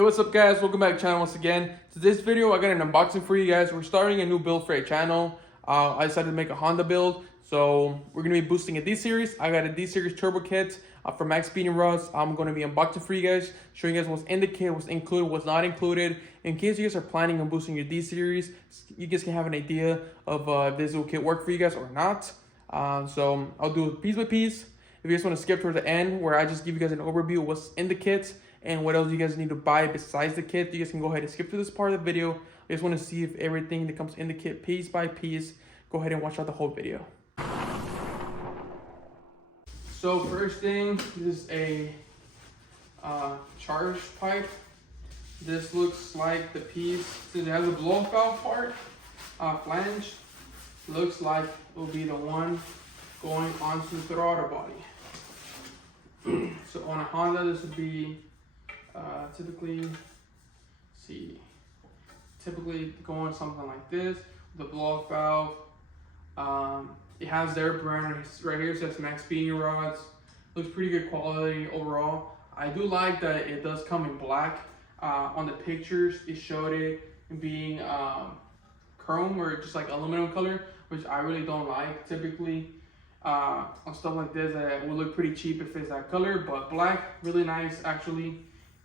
Hey, what's up guys, welcome back to the channel once again. Today's video I got an unboxing for you guys. We're starting a new build for a channel. I decided to make a Honda build, so we're going to be boosting a D-Series. I got a D-Series turbo kit from Maxpeedingrods. I'm going to be unboxing for you guys, showing you guys what's in the kit, what's included, what's not included. In case you guys are planning on boosting your D-Series, you guys can have an idea of if this will kit work for you guys or not. So I'll do it piece by piece. If you guys want to skip towards the end where I just give you guys an overview of what's in the kit and what else you guys need to buy besides the kit, you guys can go ahead and skip to this part of the video. I just want to see if everything that comes in the kit piece by piece. Go ahead and watch out the whole video. So first thing, this is a charge pipe. This looks like the piece, since it has a blow valve part, flange, looks like it will be the one going onto the throttle body. So on a Honda, this would be typically going something like this, the blow-off valve. It has their brand right here, it says Maxpeedingrods. Looks pretty good quality overall. I do like that it does come in black. On the pictures, it showed it being chrome or just like aluminum color, which I really don't like. Typically, on stuff like this, it would look pretty cheap if it's that color, but black, really nice actually.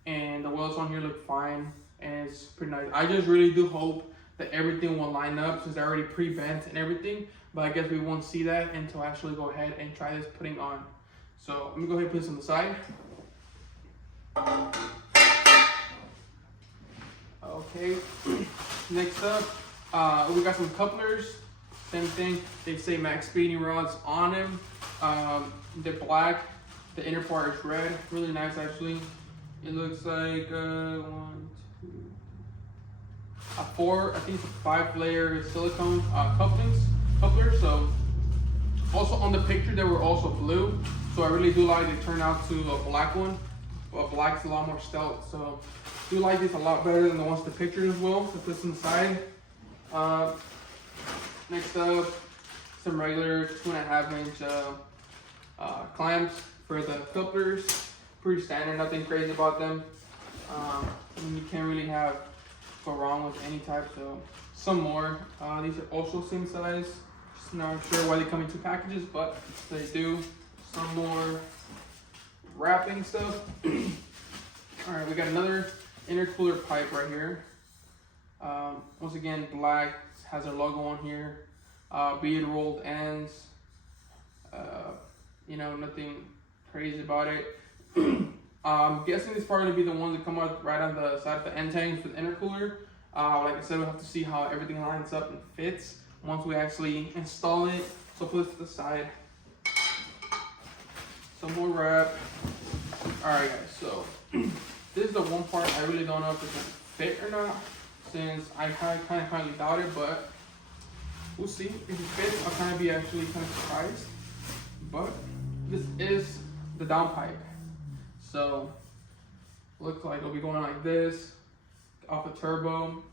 And the wheels on here look fine, and it's pretty nice. I just really do hope that everything will line up since they're already pre-bent and everything, but I guess we won't see that until I actually go ahead and try this putting on. So I'm gonna go ahead and put this on the side. Okay, next up, we got some couplers. Same thing, they say Maxpeedingrods on them. They're black, the inner part is red, really nice actually. It looks like I think it's a 5-layer silicone coupler. So also on the picture they were also blue, so I really do like they turned out to a black one. But black's a lot more stealth, so I do like this a lot better than the ones in the picture as well. So put this inside. Next up, some regular 2.5-inch clamps for the couplers. Pretty standard, nothing crazy about them. You can't really go wrong with any type. So some more. These are also same size. Just not sure why they come in 2 packages, but they do. Some more wrapping stuff. All right, we got another intercooler pipe right here. Once again, black, has our logo on here. Bead rolled ends. Nothing crazy about it. I'm guessing this part would be the ones that come out right on the side of the end tanks for the intercooler. Like I said, we'll have to see how everything lines up and fits once we actually install it. So put it to the side. Some more wrap. Alright guys, so this is the one part I really don't know if it's gonna fit or not, since I kind of highly doubt it, but we'll see. If it fits, I'll kind of be actually kind of surprised. But this is the down pipe. So looks like it'll be going like this off a turbo.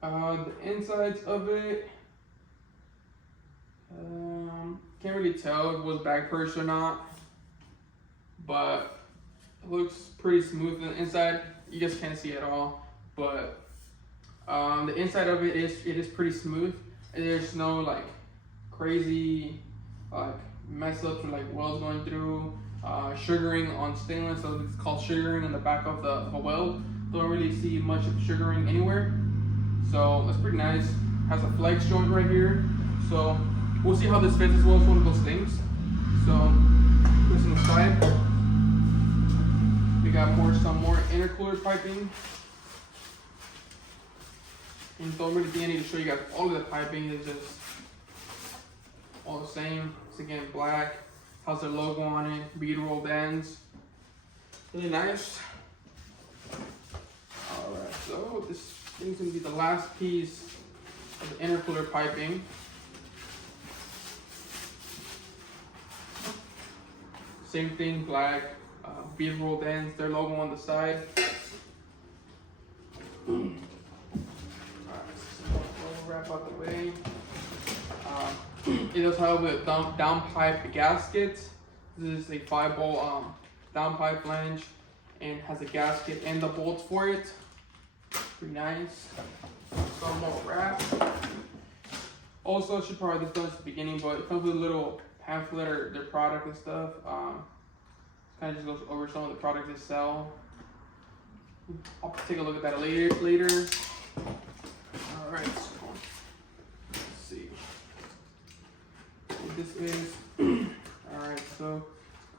The insides of it, can't really tell if it was back purged or not, but it looks pretty smooth on the inside. You guys can't see it at all, but the inside of it is pretty smooth, and there's no like crazy mess ups or like welds going through. Sugaring on stainless, so it's called sugaring in the back of the weld. Don't really see much of sugaring anywhere, so that's pretty nice. Has a flex joint right here, so we'll see how this fits as well. It's one of those things. So put this on the side. We got some more intercooler piping, and don't really think I need to show you guys all of the piping. It's just all the same. It's again black. Has their logo on it, bead rolled ends. Really nice. Alright, so this thing's gonna be the last piece of the intercooler piping. Same thing, black, bead rolled ends, their logo on the side. Alright, so we'll wrap out the way. It does have a down pipe gasket. This is a 5-bolt down pipe flange, and has a gasket and the bolts for it. Pretty nice. Some more wrap. Also, I should probably have done this at the beginning, but it comes with a little pamphlet or their product and stuff. Kind of just goes over some of the products they sell. I'll take a look at that later. All right, so let's see what this is. All right, so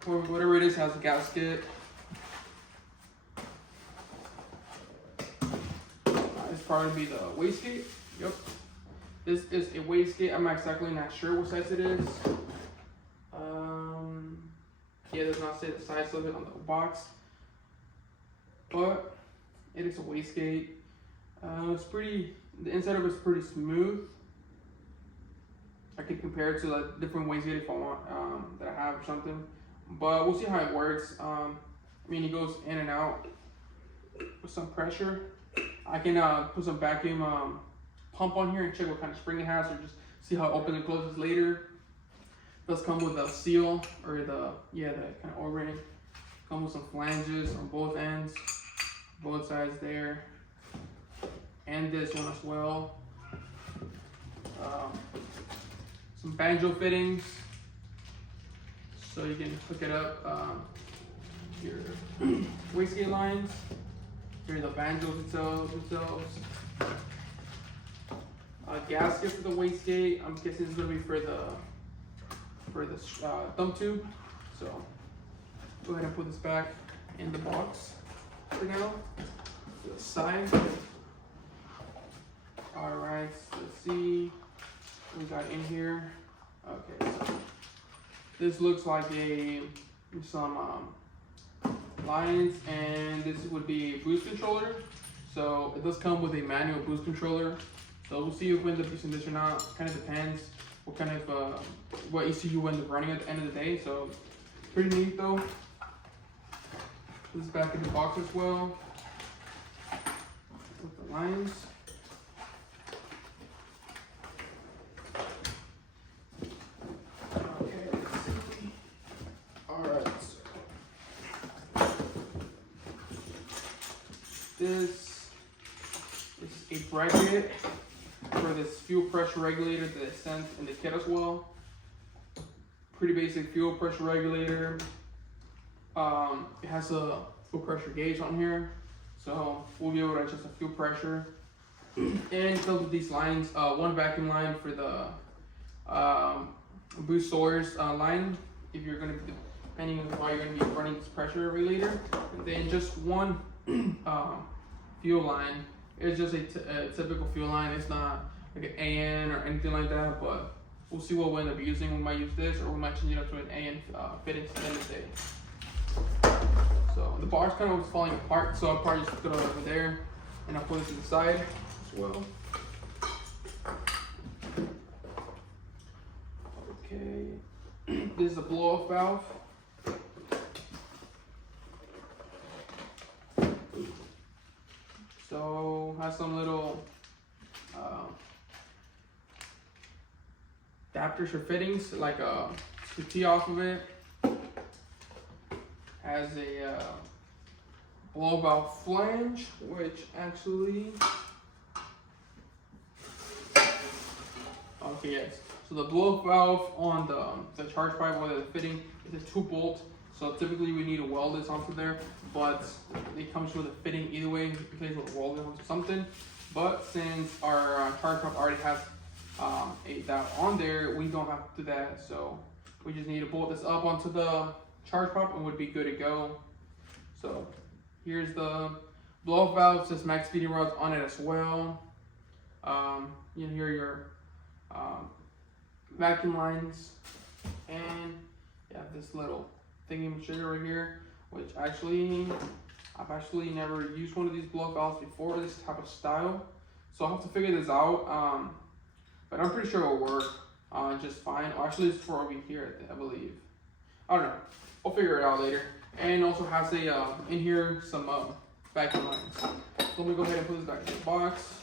whatever it is has a gasket. This probably be the wastegate. Yep. This is a wastegate. I'm exactly not sure what size it is. Yeah, it does not say the size of it on the box, but it is a wastegate. It's pretty. The inside of it's pretty smooth. I could compare it to like different wastegate if I want that I have or something, but we'll see how it works. I mean, it goes in and out with some pressure. I can put some vacuum pump on here and check what kind of spring it has, or just see how it opens and closes later. It does come with a seal, or the kind of O-ring. Come with some flanges on both ends, both sides there, and this one as well. Some banjo fittings, so you can hook it up. Your wastegate lines. Here are the banjos themselves. Gasket for the wastegate. I'm guessing it's gonna be for the thumb tube. So go ahead and put this back in the box for now. To the side. All right. So let's see what we got in here. Okay. So this looks like some lines, and this would be a boost controller. So it does come with a manual boost controller. So we'll see if we end up using this or not. Kind of depends what kind of what ECU we end up running at the end of the day. So pretty neat though. This is back in the box as well with the lines. Okay, let's see. All right. This is a bracket for this fuel pressure regulator that is sent in the kit as well. Pretty basic fuel pressure regulator. It has a fuel pressure gauge on here, so we'll be able to adjust the fuel pressure. And it comes with these lines, one vacuum line for the boost source line, if you're going to be, depending on why you're going to be running this pressure regulator. And then just one fuel line. It's just a typical fuel line. It's not like an AN or anything like that, but we'll see what we end up using. We might use this, or we might change it up to an AN fitting at the end of the day. So the bar's kind of falling apart, so I'll probably just put it over there, and I'll put it to the side as well. Okay, this is a blow-off valve. So has some little adapters or fittings, like to tee off of it. Has a blow valve flange, which actually, okay, yes. So the blow valve on the charge pipe, or the fitting, is a 2-bolt. So typically we need to weld this onto there, but it comes with a fitting either way, because we'll weld it onto something. But since our charge pipe already has that on there, we don't have to do that. So we just need to bolt this up onto the charge pipe and would be good to go. So here's the blow-off valve. Says Maxpeedingrods on it as well. You can hear your vacuum lines, and you have this little thingy majigger right here, which actually I've actually never used one of these blow valves before, this type of style, so I'll have to figure this out, but I'm pretty sure it'll work just fine. Oh, actually it's for over here, I believe. I don't know, I'll figure it out later. And also has a in here some vacuum lines. So let me go ahead and put this back in the box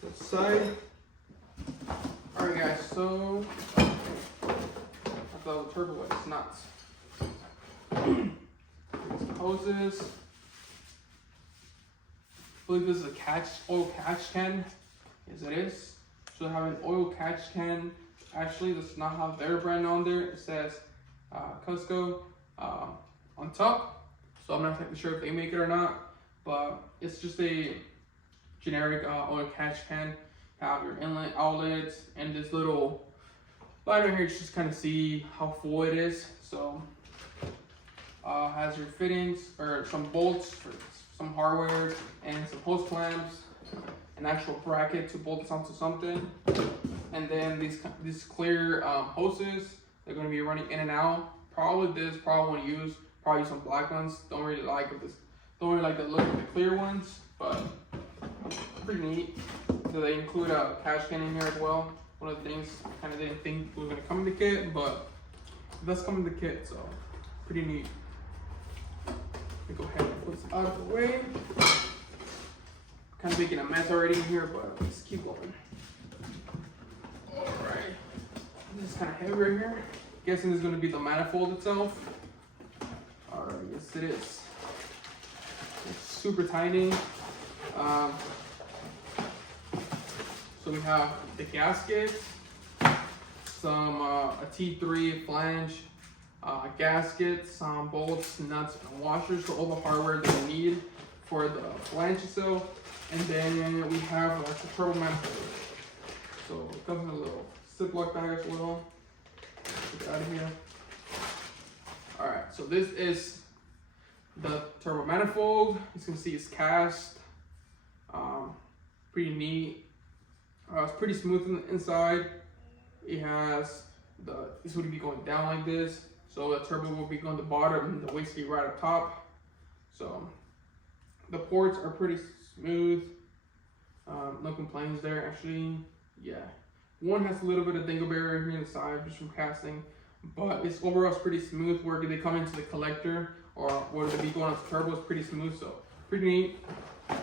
to the side. Alright guys, so I thought it was turbo, but it's not. hoses. I believe this is a oil catch can. Yes, it is. So I have an oil catch can. Actually, does not have their brand on there. It says Costco on top. So I'm not exactly sure if they make it or not, but it's just a generic oil catch can. Have your inlet outlets and this little line right here to just kind of see how full it is. So has your fittings or some bolts for some hardware and some hose clamps, an actual bracket to bolt this onto something, and then these clear hoses. They're going to be running in and out. Probably won't use. Probably some black ones. Don't really like the look of the clear ones, but pretty neat. So they include a catch can in here as well. One of the things I kind of didn't think was going to come in the kit, but it does come in the kit, so pretty neat. Let me go ahead and put this out of the way. Kind of making a mess already in here, but let's keep going. Alright, this is kind of heavy right here. Guessing this is going to be the manifold itself. Alright, yes it is. It's super tiny. So we have the gasket, some a T3 flange, gasket, some bolts, nuts, and washers for all the hardware that we need for the flange itself. And then we have like the turbo manifold. So it comes in a little Ziploc bag as well. Get it out of here. Alright, so this is the turbo manifold. As you can see, it's cast. Pretty neat. It's pretty smooth on the inside. It has this would be going down like this. So the turbo will be going to the bottom and the waste will be right up top. So the ports are pretty smooth. No complaints there actually. Yeah. One has a little bit of dingleberry here on the side just from casting. But it's overall it's pretty smooth. Where they come into the collector or where they be going on the turbo is pretty smooth. So pretty neat.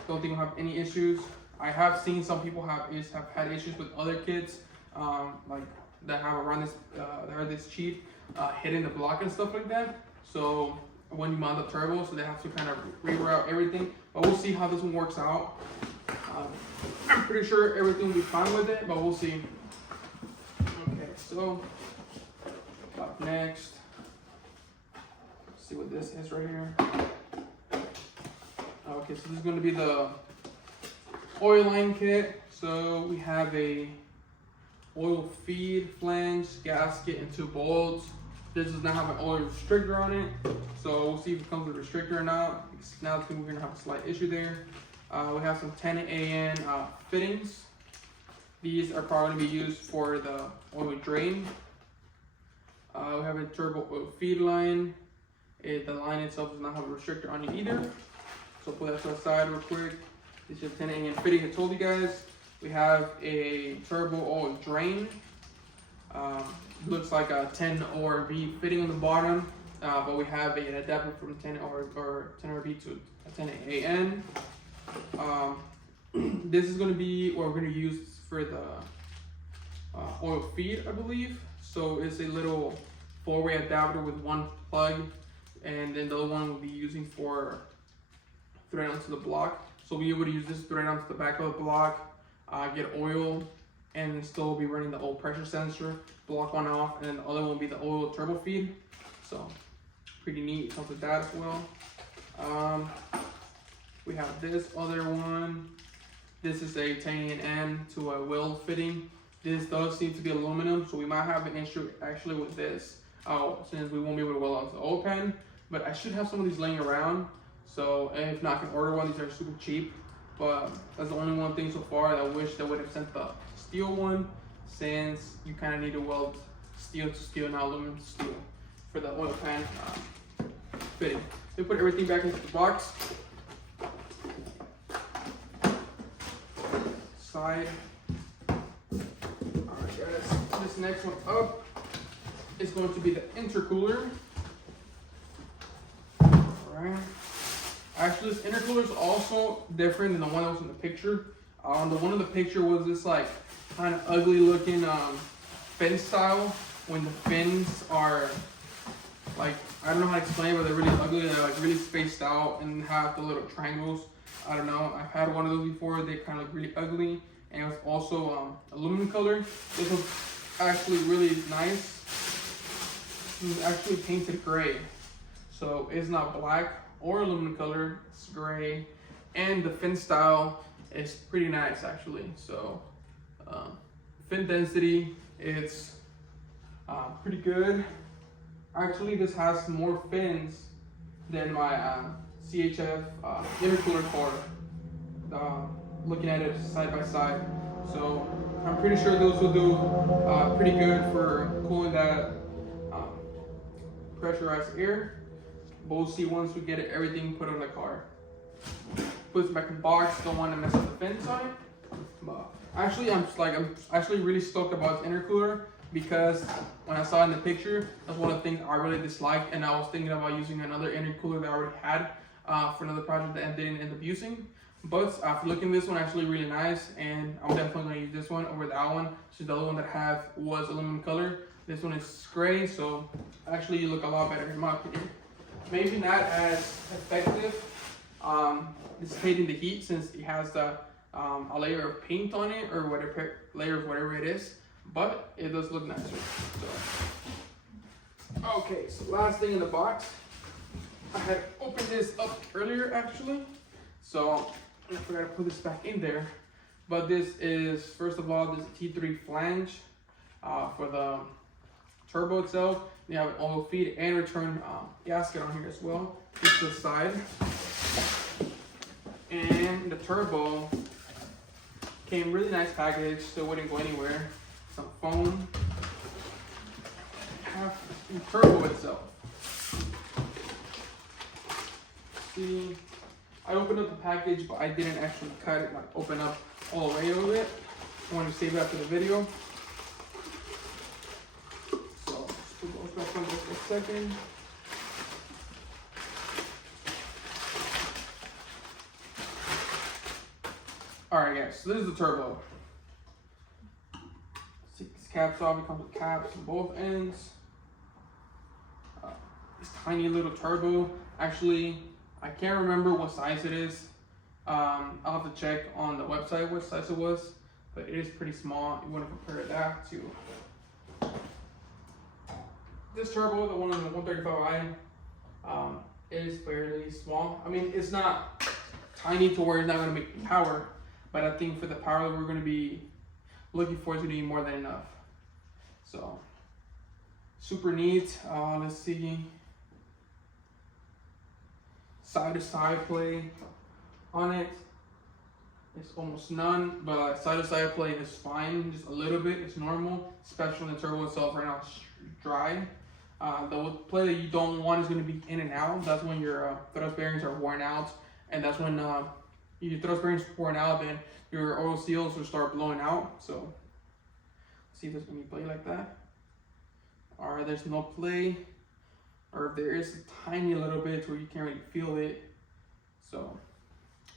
Don't think we'll have any issues. I have seen some people have had issues with other kits, like that have around this, that are this cheap, hitting the block and stuff like that. So when you mount the turbo, so they have to kind of reroute everything. But we'll see how this one works out. I'm pretty sure everything will be fine with it, but we'll see. Okay, so up next, let's see what this is right here. Okay, so this is going to be the oil line kit. So we have a oil feed, flange, gasket, and 2 bolts. This does not have an oil restrictor on it, so we'll see if it comes with a restrictor or not. Now we're gonna have a slight issue there. We have some 10 AN fittings. These are probably gonna be used for the oil drain. We have a turbo oil feed line. The line itself does not have a restrictor on it either. So put that to the side real quick. This is 10 AN fitting. I told you guys. We have a turbo oil drain. Looks like a 10 ORV fitting on the bottom, but we have an adapter from 10 ORV to a 10 AN. This is going to be what we're going to use for the oil feed, I believe. So it's a little 4-way adapter with 1 plug, and then the other one we'll be using for thread onto the block. So we'll be able to use this thread onto the back of the block, get oil, and then still be running the oil pressure sensor, block one off, and then the other one will be the oil turbo feed. So pretty neat, it comes with that as well. We have this other one. This is a 10 AN to a weld fitting. This does seem to be aluminum, so we might have an issue actually with this, since we won't be able to weld onto the oil pan. But I should have some of these laying around, so if not, I can order one. These are super cheap, but that's the only one thing so far that I wish they would have sent the steel one, since you kind of need to weld steel to steel, not aluminum to steel, for the oil pan fitting. We put everything back into the box. Side. Alright guys, this next one up is going to be the intercooler. Alright. Actually, this intercooler is also different than the one that was in the picture. The one in the picture was this like kind of ugly looking fin style, when the fins are like, I don't know how to explain it, but they're really ugly. They're like really spaced out and have the little triangles. I don't know. I've had one of those before. They kind of look really ugly, and it was also aluminum color. This was actually really nice. It's actually painted gray, so it's not black or aluminum color. It's gray, and the fin style is pretty nice actually. So fin density, it's pretty good. Actually, this has more fins than my CHF intercooler car. Looking at it side by side, so I'm pretty sure those will do pretty good for cooling that pressurized air. But we'll see once we get everything put on the car. Put it back in the box. Don't want to mess up the fins on it. But actually, I'm actually really stoked about this intercooler, because when I saw it in the picture, that's one of the things I really disliked, and I was thinking about using another intercooler that I already had for another project that I didn't end up using. But after looking at this one, actually really nice, and I'm definitely going to use this one over that one. So the other one that I have was aluminum color. This one is gray, so actually you look a lot better in my opinion. Maybe not as effective dissipating the heat, since it has the a layer of paint on it, or whatever layer of whatever it is, but it does look nicer. So okay, so last thing in the box, I had opened this up earlier actually, so I forgot to put this back in there. But this is, first of all, this T3 flange for the turbo itself. You have an oil feed and return gasket on here as well, just to the side. And the turbo came really nice package, so it wouldn't go anywhere. Some foam. Have the turbo itself. See, I opened up the package, but I didn't actually cut it, like open up all the way of it. I wanted to save that for the video. So let's put those back on just a second. Alright guys, so this is the turbo. Six caps off, it comes with caps on both ends. This tiny little turbo, actually, I can't remember what size it is. I'll have to check on the website what size it was, but it is pretty small. You want to compare that to this turbo, the one on the 135i. It is fairly small. I mean, it's not tiny to where it's not going to make power, but I think for the power that we're going to be looking for, it's going to be more than enough. So, super neat. Let's see. Side-to-side play on it. It's almost none, but side-to-side play is fine. Just a little bit. It's normal, especially when the turbo itself right now is dry. The play that you don't want is going to be in and out. That's when your thrust bearings are worn out, and that's when your thrust bearings are worn out, then your oil seals will start blowing out. So see if there's any play like that, or there's no play, or if there is a tiny little bit where you can't really feel it. So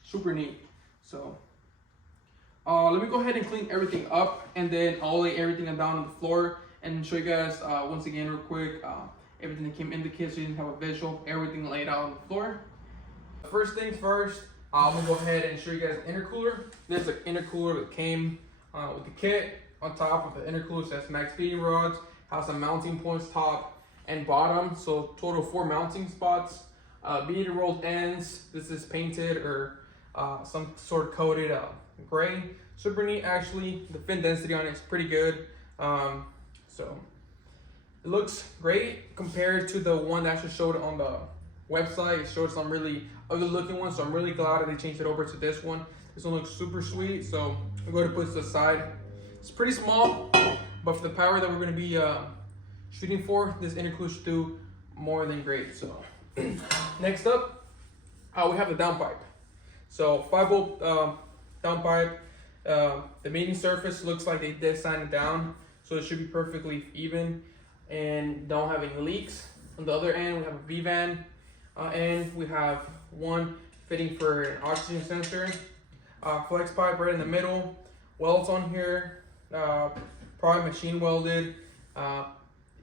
super neat. So let me go ahead and clean everything up, and then I'll lay everything down on the floor and show you guys once again real quick everything that came in the kit, so you can have a visual, everything laid out on the floor. First things first, I'm gonna go ahead and show you guys the intercooler. This is an intercooler that came with the kit. On top of the intercooler says Maxpeedingrods, has some mounting points top and bottom, so total 4 mounting spots. Beaded rolled ends. This is painted or some sort of coated gray. Super neat actually. The fin density on it is pretty good. So it looks great compared to the one that actually showed on the website. It showed some really ugly looking ones, so I'm really glad that they changed it over to this one. This one looks super sweet, so I'm going to put this aside. It's pretty small, but for the power that we're going to be shooting for, this intercooler should do more than great. So next up, we have the downpipe. So 5-volt downpipe. The mating surface looks like they did sand it down, so it should be perfectly even and don't have any leaks. On the other end, we have a V-van, and we have one fitting for an oxygen sensor. Flex pipe right in the middle. Welds on here, probably machine welded.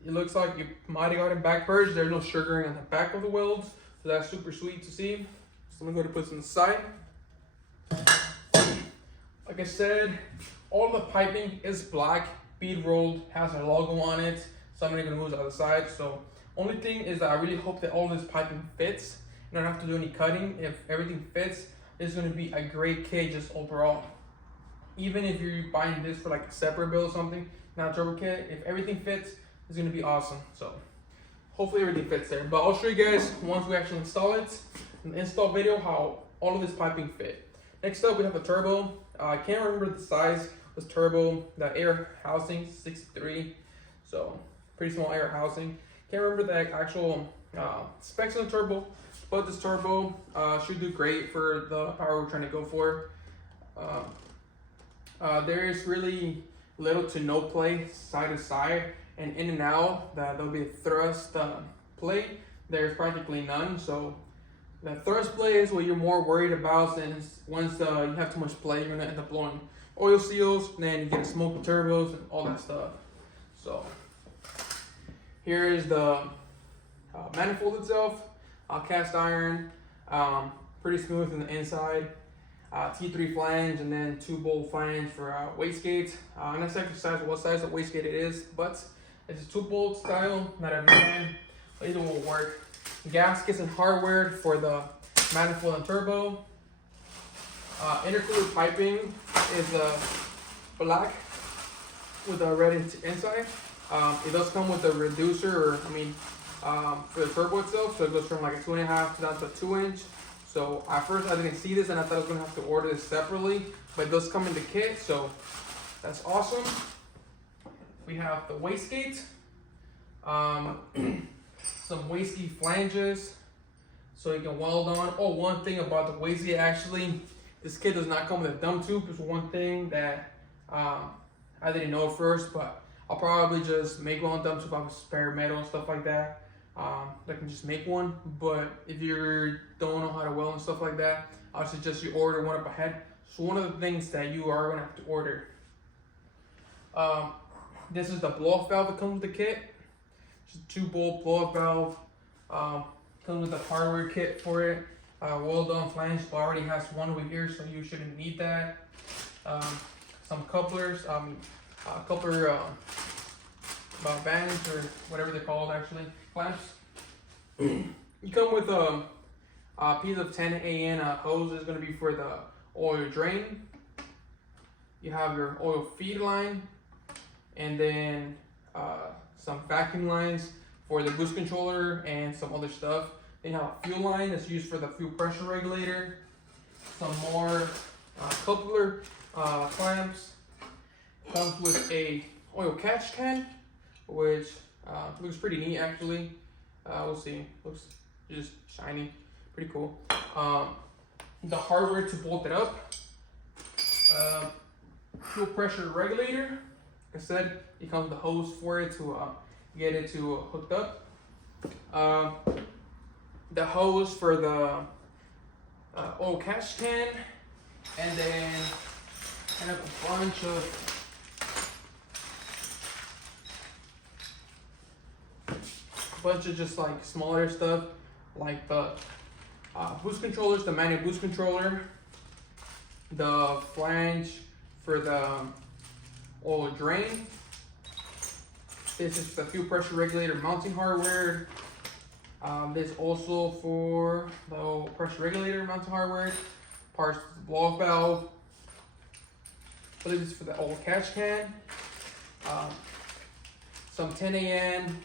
It looks like you might have gotten back purged. There's no sugaring on the back of the welds, so that's super sweet to see. So I'm gonna go to put this on the side. Like I said, all the piping is black, bead rolled, has a logo on it. So I'm not gonna move the other side. So only thing is that I really hope that all this piping fits. You don't have to do any cutting. If everything fits, it's gonna be a great kit just overall. Even if you're buying this for like a separate build or something, not a turbo kit, if everything fits, it's gonna be awesome. So hopefully everything fits there. But I'll show you guys once we actually install it, in the install video, how all of this piping fit. Next up, we have the turbo. I can't remember the size of this turbo. The air housing, 63. So pretty small air housing. Can't remember the actual specs of the turbo, but this turbo should do great for the power we're trying to go for. There is really little to no play side to side, and in and out that there'll be a thrust play. There's practically none. So the thrust play is what you're more worried about, since once you have too much play, you're gonna end up blowing oil seals, and then you get smoky turbos and all that stuff. So here is the manifold itself, cast iron, pretty smooth on the inside. T3 flange, and then 2-bolt flange for wastegates. I'm not exactly what size of wastegate it is, but it's a 2-bolt style, not every time, but either will work. Gaskets and hardware for the manifold and turbo. Intercooler piping is black with a red inside. It does come with a reducer, for the turbo itself, so it goes from like a 2.5 down to a 2-inch. So at first I didn't see this and I thought I was gonna have to order this separately, but it does come in the kit, so that's awesome. We have the wastegate, some wastegate flanges, so you can weld on. Oh, one thing about the wastegate, actually, this kit does not come with a dump tube. It's one thing that I didn't know at first, but I'll probably just make my own dump tube off of spare metal and stuff like that. I can just make one, but if you don't know how to weld and stuff like that, I suggest you order one up ahead. So one of the things that you are gonna have to order. This is the blow-off valve that comes with the kit. It's a 2-bolt blow-off valve. Comes with the hardware kit for it. Well-done flange, but already has one over here, so you shouldn't need that. Some couplers, coupler bands or whatever they're called actually. Clamps. You come with a piece of 10 AN hose. Is going to be for the oil drain. You have your oil feed line, and then some vacuum lines for the boost controller and some other stuff. Then you have a fuel line that's used for the fuel pressure regulator. Some more coupler clamps. Comes with a oil catch can, which looks pretty neat actually. We'll see. Looks just shiny, pretty cool. The hardware to bolt it up. Fuel pressure regulator. Like I said, it comes with the hose for it to get it to hooked up. The hose for the oil catch can, and then kind of a bunch of just like smaller stuff, like the boost controllers, the manual boost controller, the flange for the oil drain. This is the fuel pressure regulator mounting hardware. This also for the oil pressure regulator mounting hardware. Parts for the blow-off valve. So this is for the oil catch can. Some 10 AN,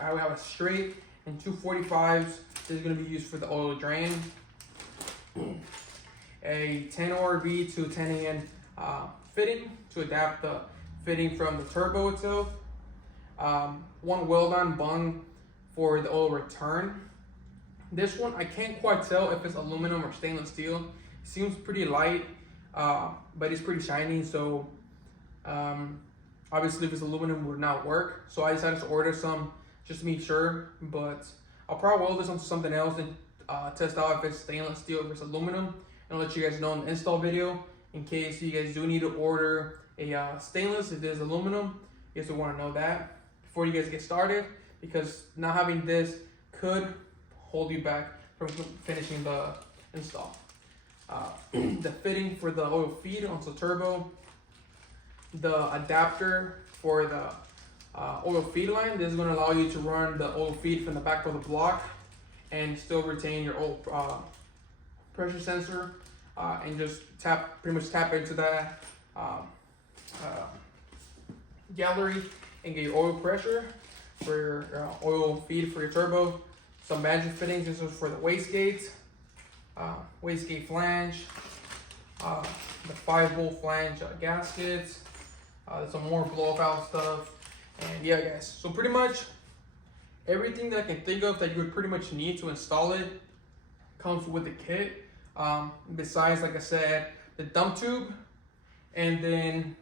I will have a straight, and 245s. This is going to be used for the oil drain. A 10 ORV to 10 AN fitting to adapt the fitting from the turbo itself. One weld-on bung for the oil return. This one, I can't quite tell if it's aluminum or stainless steel. It seems pretty light, but it's pretty shiny, so obviously if it's aluminum would not work. So I decided to order some just to make sure, but I'll probably weld this onto something else and test out if it's stainless steel versus aluminum, and I'll let you guys know in the install video in case you guys do need to order a stainless if there's aluminum. You guys will want to know that before you guys get started, because not having this could hold you back from finishing the install. The fitting for the oil feed onto turbo, the adapter for the oil feed line. This is going to allow you to run the oil feed from the back of the block and still retain your oil pressure sensor, and just pretty much tap into that gallery and get your oil pressure for your oil feed for your turbo. Some magic fittings. This is for the wastegate flange, the 5-bolt flange gaskets. There's some more blow valve stuff, and yeah, guys. So pretty much everything that I can think of that you would pretty much need to install it comes with the kit. Besides, like I said, the dump tube, and then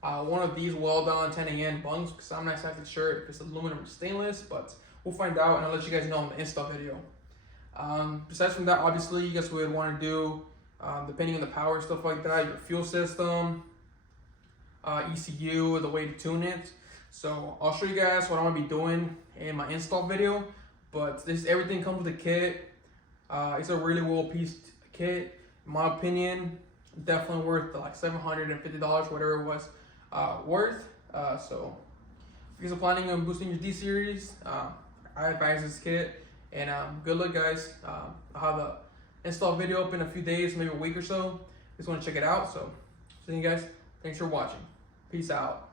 one of these well-done 10 bungs, because I'm not exactly sure if it's aluminum or stainless, but we'll find out and I'll let you guys know in the install video. Besides from that, obviously, you guys would want to do, depending on the power, stuff like that, your fuel system, ECU, the way to tune it. So I'll show you guys what I'm going to be doing in my install video, but everything comes with a kit. It's a really well-pieced kit, in my opinion. Definitely worth like $750, whatever it was worth. So if you guys are planning on boosting your D series, I advise this kit. And good luck, guys. I'll have the install video up in a few days, maybe a week or so. Just want to check it out. So see you guys. Thanks for watching. Peace out.